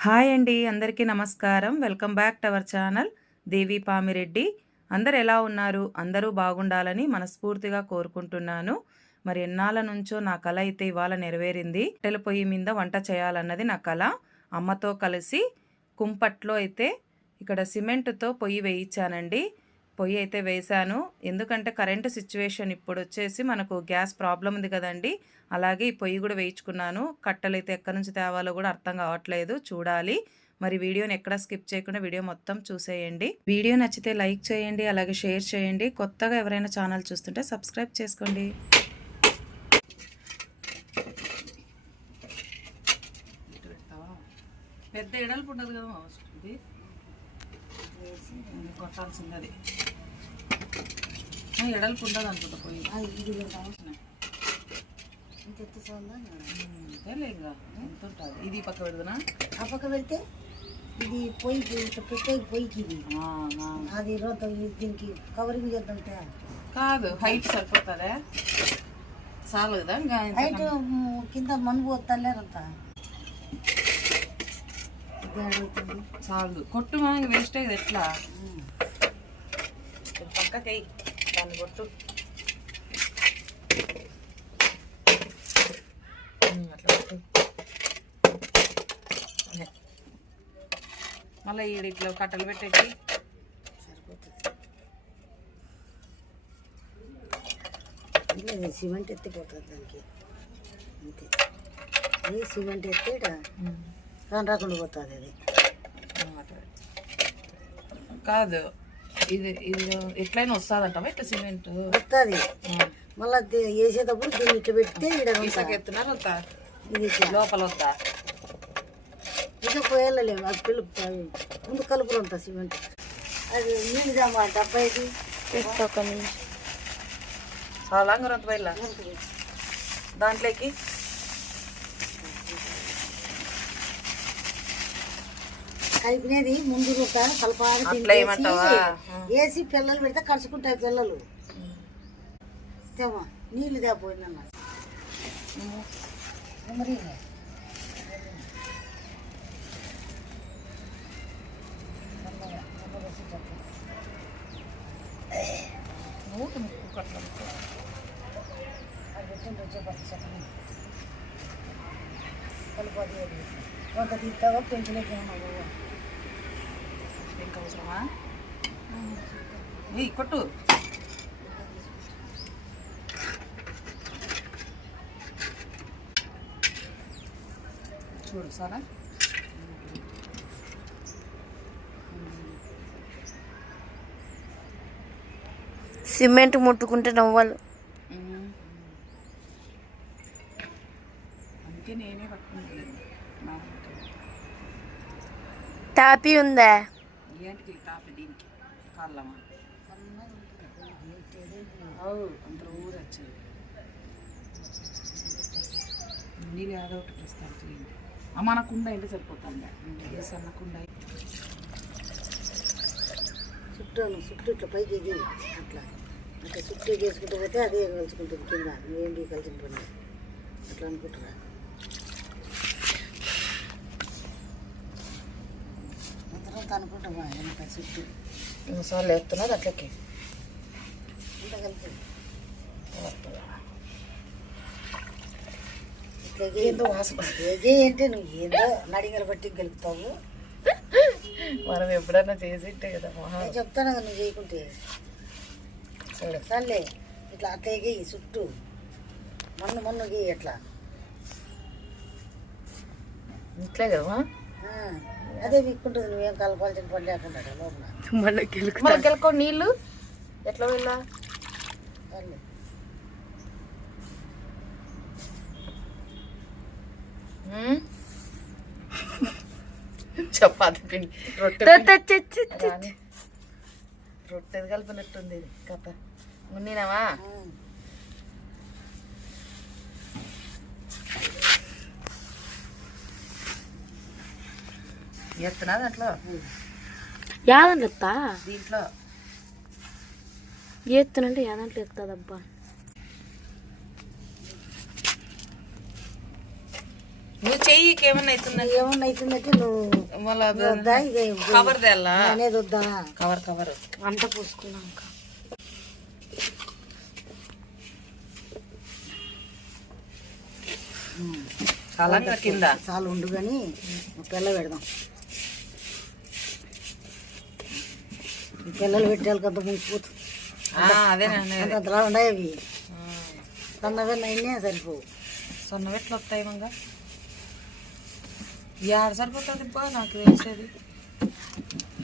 Hi అండి. అందరికీ నమస్కారం. Welcome back to our channel Devi Pamireddy. అందరూ ఎలా ఉన్నారు? అందరూ బాగుండాలని మనస్ఫూర్తిగా కోరుకుంటున్నాను. మరి ఎన్నాళ్ళ నుంచో నా కల అయితే ఇవాళ నెరవేరింది. కట్టెల పొయ్యి మీద వంట చేయాలన్నది నా కల. అమ్మతో కలిసి కుంపట్లో అయితే ఇక్కడ సిమెంట్‌తో పొయ్యి వేయించానండి. పొయ్యి అయితే వేశాను. ఎందుకంటే కరెంటు సిచ్యువేషన్ ఇప్పుడొచ్చేసి మనకు గ్యాస్ ప్రాబ్లమ్ ఉంది కదండీ! అలాగే ఈ పొయ్యి కూడా వేయించుకున్నాను. కట్టెలైతే ఎక్కడి నుంచి తేవాలో కూడా అర్థం కావట్లేదు. చూడాలి. మరి వీడియోని ఎక్కడ స్కిప్ చేయకుండా వీడియో మొత్తం చూసేయండి. వీడియో నచ్చితే లైక్ చేయండి. అలాగే షేర్ చేయండి. కొత్తగా ఎవరైనా ఛానల్ చూస్తుంటే సబ్స్క్రైబ్ చేసుకోండి. పెద్ద ఎడల్పు ఉండదు కదా ఇది కొట్టాల్సింది. అది ఎడల్పు ఉండదు అనుకుంటా పొయ్యి. ఎంత ఉంటుంది ఇది పక్క పెడుతున్నా? ఆ పక్క పెడితే ఇది పొయ్యికి పెట్టే పొయ్యికి ఇది అది దీనికి కవరింగ్ చేద్దంటే కాదు. హైట్ సరిపోతుందా? చాలు కదా. హైట్ కింద మనుగు వస్తలేరంతా చాలు. కొట్టు మనకి వేస్ట్ అయ్యేది ఎట్లా? పక్కకి దాన్ని కొట్టు. అట్లా కొట్టు. మళ్ళీ ఇట్లా కట్టలు పెట్టేసి సరిపోతుంది. సిమెంట్ ఎత్తిపోతుంది దానికి అంతే. అది సిమెంట్ ఎత్తి రాకుండా పోతుంది. అది కాదు. ఇది ఇది ఎట్లయినా వస్తుందంటావా? ఇట్లా సిమెంట్ వస్తుంది. మళ్ళీ వేసేటప్పుడు దీన్ని ఇట్లా పెడితే ఎత్తున్నారు. ఇది లోపల వద్దా? ఇంకా పోయాలేము. అది ముందు కలుపులు ఉంటుంది సిమెంట్. అది నీళ్ళు జామా డబ్బా ఇది చాలా అంత బయట దాంట్లోకి కలిపినది ముందు కలపాలి. వేసి పిల్లలు పెడితే కలుసుకుంటాయి పిల్లలు. తేమా నీళ్ళు తేపోయిందన్న మరి కలిపి కొంత తీస్తావా పెంచలేక ఇంకా అవసరమా? కొట్టు. చూడు సారా. సిమెంట్ ముట్టుకుంటే నవ్వాలి. అందుకే నేనే పట్టుకుంటాను. టాపీ ఉందా? ఏంటికి టాపీ? దీనికి కాళ్ళమా? అంత ఊరు వచ్చింది. నీళ్ళు ఏదో ఒకటి ఇస్తాను క్లీన్. మన కుండ ఏంటి సరిపోతుంది. ఏ సన్న కుండ చుట్టూ ఇట్లా పైకి ఎగి అట్లా అట్లా చుట్టూ వేసుకుంటూ పోతే అదే కలుసుకుంటుంది కింద. నువ్వేంటి కలిసిపోయినా అట్లా అనుకుంటున్నా. తర్వాత అనుకుంటామా ఎంత చుట్టూ సార్లు వేస్తున్నది అట్లకి అంత కలిపి ఇట్లా ఏందో వాసన. ఎగే అంటే నువ్వు ఏదో నడిగలు బట్టి గెలుపుతావు. మనం ఎప్పుడన్నా చేసింటే కదా. నేను చెప్తాను కదా నువ్వు చేయకుంటే. సరే సర్లే ఇట్లా అట్లా ఎగేయి చుట్టూ మొన్న ఎగేయి అట్లా. ఇట్లే కదా. అదే విక్కుంటుంది. నువ్వేం కలపాల్సిన పని లేకుండా లోపల మళ్ళీ గెలుకో. నీళ్ళు ఎట్లా వెళ్ళా? సర్లే చపాతి పిండి రొట్టె కలిపినట్టుంది కథ. ఉన్నినావా? ఎత్తున్నా దాంట్లో యాదంట్లెత్తా దీంట్లో ఎత్తునంటే యాదంట్లో ఎత్తాదబ్బా. నువ్వు చెయ్యికి ఏమన్నా అవుతుందా? ఏమన్నా అవుతుందంటే నువ్వు మళ్ళా వద్దా ఇక కవర్ తెల్లా అనేది వద్దా కవర్ వంట పూసుకున్నాక చాలా కింద చాలా ఉండు కానీ పిల్ల పెడదాం. ఈ పిల్లలు పెట్టాలి కదా ముంచిపోతు అదే అంతలా ఉన్నాయి అవి సన్నగా అయినా సరిపోవు. సొన్న వెట్లు వస్తాయి మంగా ఏడ సరిపోతుంది బా నాకు తెలిసేది.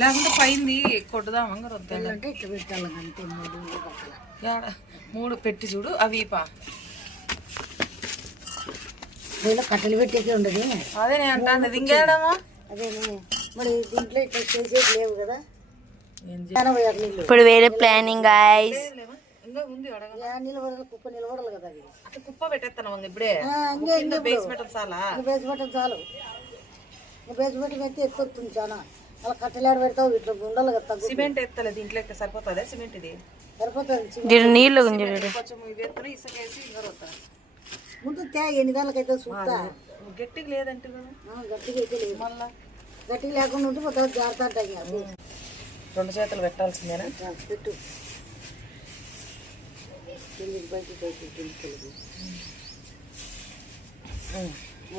లేకుంటే పైంది కొట్టుదా మంగ వద్దాం అంటే ఇట్లా పెట్టాలి అంతే. 3 పక్కల ఏడ 3 పెట్టి చూడు అవి పా. దీనిలో కట్టెలు పెట్టేకే ఉండదు. అదే నేను అంటాను ఇంకేడమా. అదే మరి దీంట్లో ఇట్లా చేసేది లేవు కదా. ఇప్పుడు వేరే ప్లానింగ్ గాయ్స్. నిలబడాలి కుప్ప నిలబడాలి కదా. అది అట్లా కుప్ప పెట్టేస్తాను మంగ ఇప్పుడే. బేస్మెంట్ చాలా బేస్మెంట్ చాలు. బేస్మెంట్ పెడితే ఎత్తుతుంది చాలా. అలా కట్టెలాడు పెడతావు ఇట్లా ఉండాలి కదా. సిమెంట్ ఎత్తలేదు ఇంట్లో సరిపోతుంది. సిమెంట్ ఇది సరిపోతుంది. నీళ్ళు కొంచెం ఇది ఎత్తన ఇసుక వేసి ఇంకా వస్తాను ముందు ఎన్ని దానికైతే చూస్తా. గట్టిగా లేదంటే గట్టిగా అయితే లేదు. మళ్ళా గట్టిగా లేకుండా ఉంటే మొత్తం జాగ్రత్త అంటాయి. 2 చేతులు పెట్టాల్సిందేనా? పెట్టు కిందికి పైకి పైకి కిందికి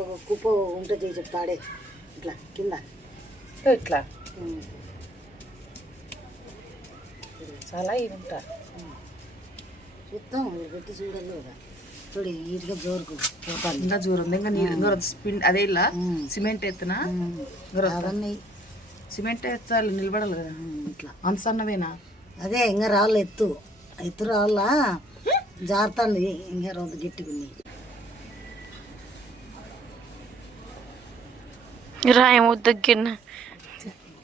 ఒక కుప్ప ఉంటుంది చెప్తాడే ఇట్లా కింద ఇట్లా చాలా ఇవి ఉంటా చూద్దాం పెట్టి చూడాలి కదా. చూడు నీట్గా జోరుకు పోతాను. ఇంకా జోరు ఉంది. ఇంకా నీరు స్పిన్ అదే ఇలా సిమెంట్ ఎత్తునా అవన్నీ సిమెంట్ ఎత్తాలి నిలబడాలి కదా. ఇట్లా అంత సన్నవేనా? అదే ఇంకా రాళ్ళు ఎత్తు రాళ్ళ జారుతుంది. ఇంకా రొంత గట్టిగా ఉంది. రాయముద్దగిన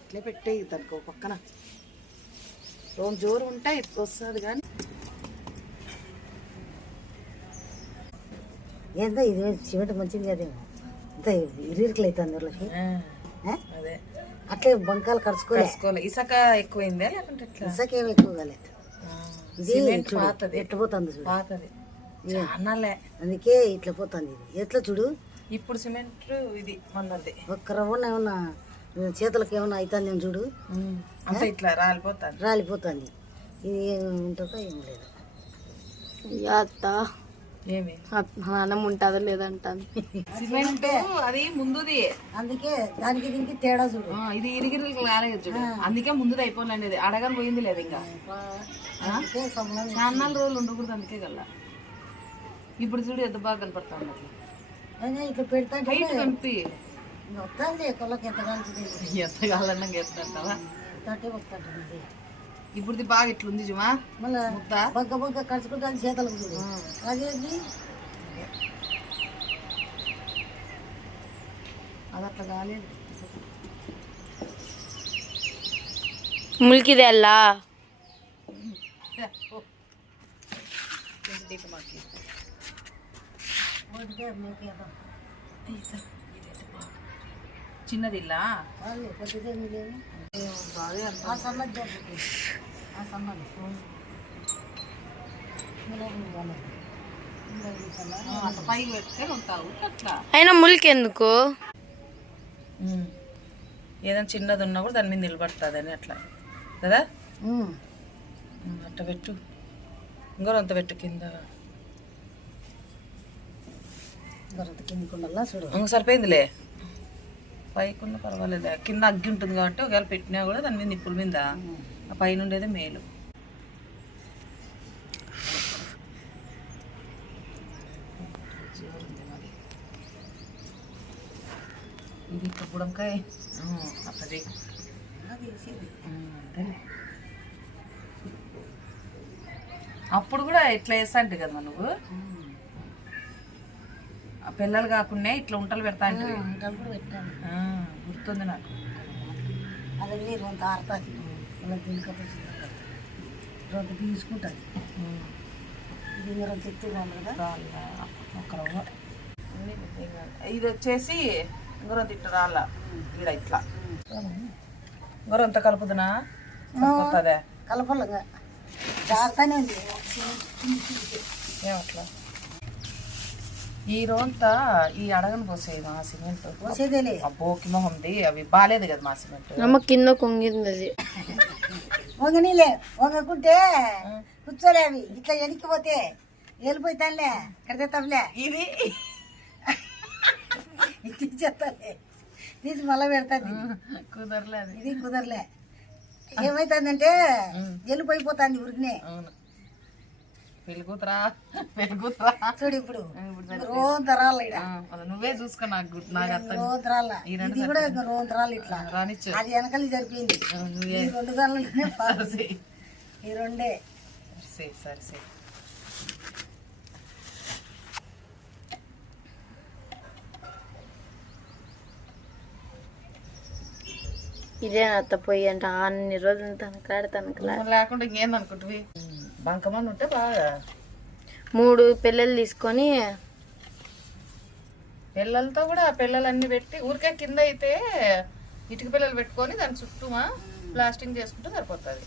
ఇట్లా పెట్టే దానికి ఒక పక్కన రోజు జోరు ఉంటాయి వస్తుంది కానీ ఏందో ఇది సిమెంట్ మంచిది కదేమో. అంత ఇరుకులు అవుతుంది వాళ్ళకి. అదే అట్లే బంకాలు కరుచుకోవాలి. ఇసుక ఎక్కువైందే లేకుంటే ఇసుకేం ఎక్కువ కాలేదు. ఇది పాతది ఎట్లా పోతుంది చూడు. పాతది చాలాలే అందుకే ఇట్లా పోతుంది. ఇది ఎట్లా చూడు. ఇప్పుడు సిమెంట్ ఇది మొన్నది ఒక్క రవ్వన ఏమన్నా చేతులకు ఏమన్నా అవుతుంది ఏమో చూడు. అంత ఇట్లా రాలిపోతుంది. ఇది ఉంటుందో ఏం లేదు. ఏమి అన్నం ఉంటుందో లేదంటాను. సిమెంట్ అది ముందుది. అందుకే దానికి దీనికి తేడా చూడు. ఇది ఇరిగిరికి రాలేదు చూడు. అందుకే ముందుది అయిపోయింది. అడగని పోయింది లేదు ఇంకా. చాలా రోజులు ఉండకూడదు అందుకే కల్లా. ఇప్పుడు చూడు ఎంత బాగా కనపడతా ఉంది. ఇట్లా పెడతా కనిపి వస్తుంది కొల్లకి ఎంత కలిసి ఎంత కావాలన్నా ఎత్తావా. వస్తుంటుంది. ఇప్పుడు బాగా ఇట్లుంది జుమా. మళ్ళీ బగ్గ బగ్గ కడుచుకుంటాను చేతలకు చూడు. అదేంటి అది అట్లా కాలేదు. ములికిదే అల్లా చిన్నది ఇలా పైకి పెడితే ఉంటావు అట్లా. అయినా ములికి ఎందుకు? ఏదైనా చిన్నది ఉన్నా కూడా దాని మీద నిలబడుతుంది అని అట్లా కదా. అట్లా పెట్టు. ఇంకో అంత పెట్టు కింద. కిందకుండా చూడు. సరిపోయిందిలే. పైకున్న పర్వాలేదు. కింద అగ్గి ఉంటుంది కాబట్టి ఒకవేళ పెట్టినా కూడా దాని మీద నిప్పుల మీద ఆ పైన ఉండేదే మేలు. ఇది ఇక్కడ బుడంకాయ అట్లది అప్పుడు కూడా ఇట్లా వేస్తా అంటే కదా నువ్వు. ఆ పిల్లలు కాకుండా ఇట్లా ఉంటలు పెడతా అంటే గుర్తుంది నాకు. అది నీరు అంత ఆరుతుంది. రొంత తీసుకుంటుంది. ఇది రొంత ఎత్తున్నాను కదా. ఒక రవ్వ ఇది వచ్చేసి ఇంకొంత ఇట్లా రాళ్ళ ఈడ ఇట్లా ఇంకొంత కలుపుతున్నా కలుపుతుందే. కలపలుగా జాగ్రత్తనే ఉంది. ఏమట్లా ఈ రోజంతా ఈ అడగను పోసేది మా సిమెంట్ పోసేదేలే. ఆ బోకి మొహంది అవి బాగాలేదు కదా మా సిమెంట్. అమ్మ కింద కొంగింది అది. వంగనీలే, వంగకుంటే కూర్చోలే అవి ఇట్లా ఎనికిపోతే వెళ్ళిపోతానులే కడితేస్తాంలే. ఇది ఇది తీసేస్తాలే, తీసి మళ్ళీ పెడతాది. కుదరలేదు. ఇది కుదరలే. ఏమైతుందంటే వెళ్ళిపోయిపోతుంది ఉరికినే. అవును, పెళ్ళికూతురా పెళ్ళికూతురా చూడు ఇప్పుడు రోజు తరాల నువ్వే చూసుకో. నాకు నాకు అర్థం రోజు తరాల ఇది కూడా రోజు తరాలు ఇట్లా రానిచ్చు. అది వెనకాల జరిపోయింది. ఈ 2 గంటలనే ఈ 2 సరే సరే సరే. ఇదే అత్త పోయి అంటే అన్ని రోజులు తనకలా లేకుండా ఇంకేందనుకుంటువి. బంకమని ఉంటే బాగా 3 పిల్లలు తీసుకొని పిల్లలతో కూడా పిల్లలన్నీ పెట్టి ఊరికే కింద అయితే ఇటుక పిల్లలు పెట్టుకొని దాని చుట్టూమా ప్లాస్టింగ్ చేసుకుంటే సరిపోతుంది.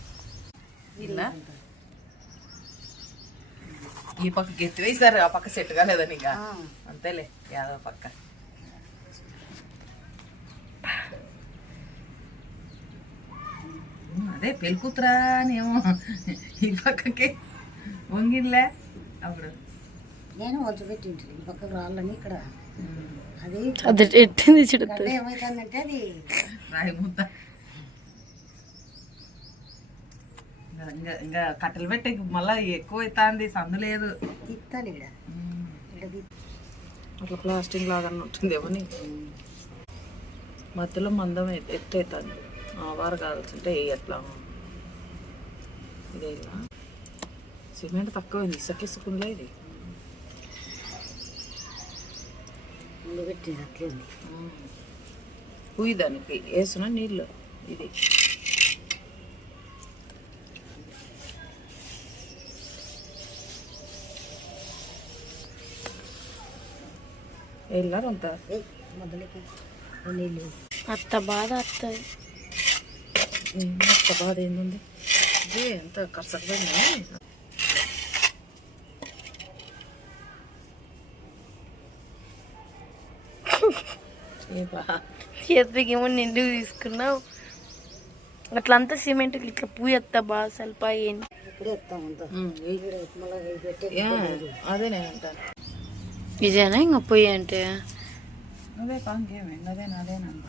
ఇలా ఈ పక్కకి ఎత్తి వేసారు, ఆ పక్క సెట్ కాలేదని ఇక అంతేలే. యాదో పక్క అదే పెళ్లి కూతురా అనేమో ఈ పక్కకి వంగిలే అప్పుడు నేను వంచు పెట్టి ఈ పక్కకు రాళ్ళని ఇక్కడ అది అది ఎట్టింది చూడు. గడ్డ ఏమైతుందంటే అది రాయి ముద్ద. ఇంకా కట్టెలు పెట్టి మళ్ళీ ఎక్కువ అవుతుంది, సందు లేదు. తిత్తాలి ఇక్కడ ఇక్కడ అట్లా ప్లాస్టింగ్ లాగా ఉంటుందేమో. మధ్యలో మందం ఎత్తు అవుతుంది. వారు కావాల్సింటే ఎట్లా ఇదే ఇలా సిమెంట్ తక్కువైంది, ఇసుకేసుకుంటే ఇది ముందు పెట్టింది అట్లేంది. పూయి దానికి వేసిన నీళ్ళు ఇది వెళ్ళారు అంత మొదలకి నీళ్ళు అత్త బాధ అత్త. అంత బాధ ఏంది ఇదే ఎంత కసకపోయింది. చేతికేమో నిండుకు తీసుకున్నావు. అట్లంతా సిమెంట్ ఇట్లా పూయ అత్త బాగా స్వల్ప అయ్యింది. ఇప్పుడే ఎత్తాం అంతా మళ్ళీ పెట్టే అదే నేను అంటాను. ఇదేనా ఇంకా పొయ్యి అంటే అదే కాంకేమే అదేనంట.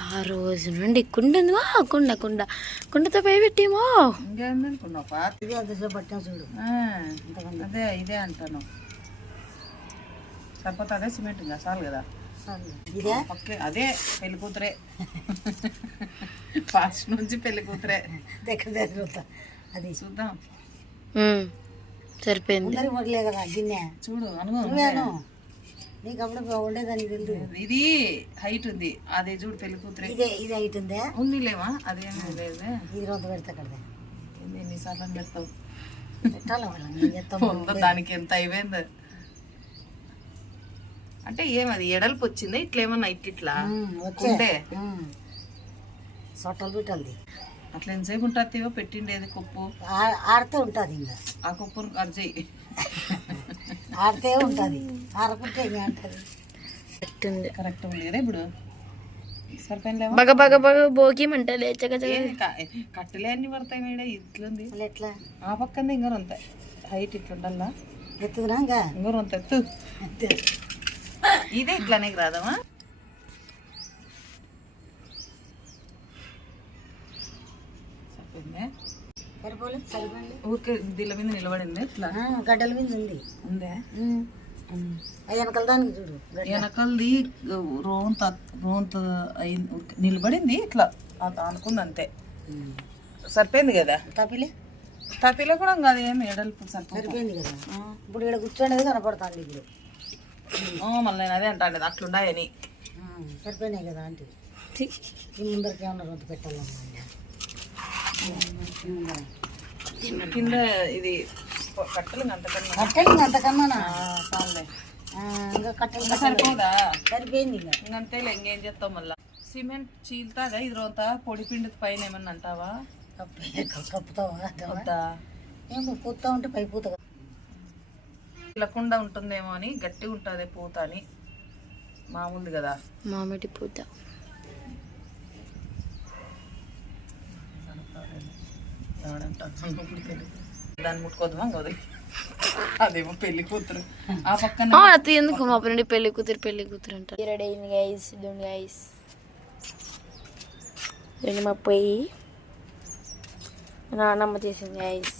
ఆ రోజు నుండి కుండేందువా కుండ కుండ కుండతో పోయి పెట్టేమో. ఇంకేందనుకున్నావు పాత ఇది అంతసేపు పట్టినా చూడు. అదే ఇదే అంటాను. సరిపోతే అదే సిమెంట్ ఇంకా చాలు కదా. ఇదే పక్కే అదే పెళ్లి కూతురే. ఫస్ట్ నుంచి పెళ్లి కూతురే. దగ్గర అది చూద్దాం. సరిపోయింది. అందరికి వడలే కదా గిన్నె చూడు అనుకో. నువ్వేను నీకు అప్పుడు ఉండేదానికి తెలుసు. ఇది హైట్ ఉంది, అదే చూడు పెళ్లి కూతురే. ఇదే ఇది అవుతుందే ఉంది లేవా అదేమీ లేదు. ఇది రొంత పెడతా కదా ఎన్నిసార్లు పెడతావు. పెట్టాలి వాళ్ళని చెప్తాము. దానికి ఎంత అయిపోయింది అంటే ఏమది ఎడల్పు వచ్చింది ఇట్లా ఏమన్నా ఇట్లా ఉంటే సొట్టలు పెట్టాలి. అట్లా ఎంతసేపు ఉంటుంది పెట్టిండేది కుప్పు ఆడితే ఉంటుంది ఇంకా ఆ కుప్పును అర్జెయ్యి ఆడితే ఉంటుంది ఆరకుంటే ఇంకా ఉంటుంది. కరెక్ట్ ఉంది కదా ఇప్పుడు. సరిపోయిన బగ బగ బగ భోగిమంటే లేచక కట్టెలే అన్ని పడతాయి మేడ. ఇట్లుంది ఎట్లా ఆ పక్కంది ఇంకో రొంత హైట్ ఇట్లుండల్లా. ఎత్తుకున్నా ఇంకా ఇంకో రొంత ఎత్తు. ఇదే ఇట్లానే రాదమ్మా. సరిపోయిందే. సరిపోలేదు సరిపోయింది. ఊరికే దీళ్ళ మీద నిలబడింది ఇట్లా గడ్డల మీద ఉంది ఉందే. వెనకాల దానికి చూడు వెనకల్ది రోంత రోంత అయింది నిలబడింది ఇట్లా అనుకుంది అంతే. సరిపోయింది కదా. తపిలే కూడా కాదు ఏమి ఎడల్పు సరిపోయింది కదా. ఇప్పుడు ఇక్కడ కూర్చోనేది కనపడుతుంది ఇప్పుడు. మళ్ళీ నేను అదే అంటాను అట్లుండాయని. సరిపోయినాయి కదా ఆంటీ. ఈ ముందరికి ఏమన్నా రొంత పెట్టాలన్నా కింద ఇది కట్టెలు అంతకన్నా చాలే. ఇంకా కట్టెలు సరిపోదా. సరిపోయింది ఇంకా ఇంకంతేలే ఇంకేం చేస్తాం. మళ్ళా సిమెంట్ చీల్తాదా ఇది రోంత పొడి పిండి పైన ఏమన్నా అంటావా. కప్పుతావా వద్దా ఏమో పూతా ఉంటే పై పూత ఇలకుండా ఉంటుందేమో అని, గట్టిగా ఉంటుంది పూత అని. మామూలుది కదా మామిడి పూత. దాన్ని ముట్టుకోద్దామా వదిలి. అదేమో పెళ్లి కూతురు ఆ పక్కన. అది ఎందుకు మా ఫ్రెండ్ పెళ్లి కూతురు అంటారు. రెడీ అయింది గైస్, ఇదండి గైస్. రెండు మా పొయ్యి నాన్నమ్మ చేసింది గైస్.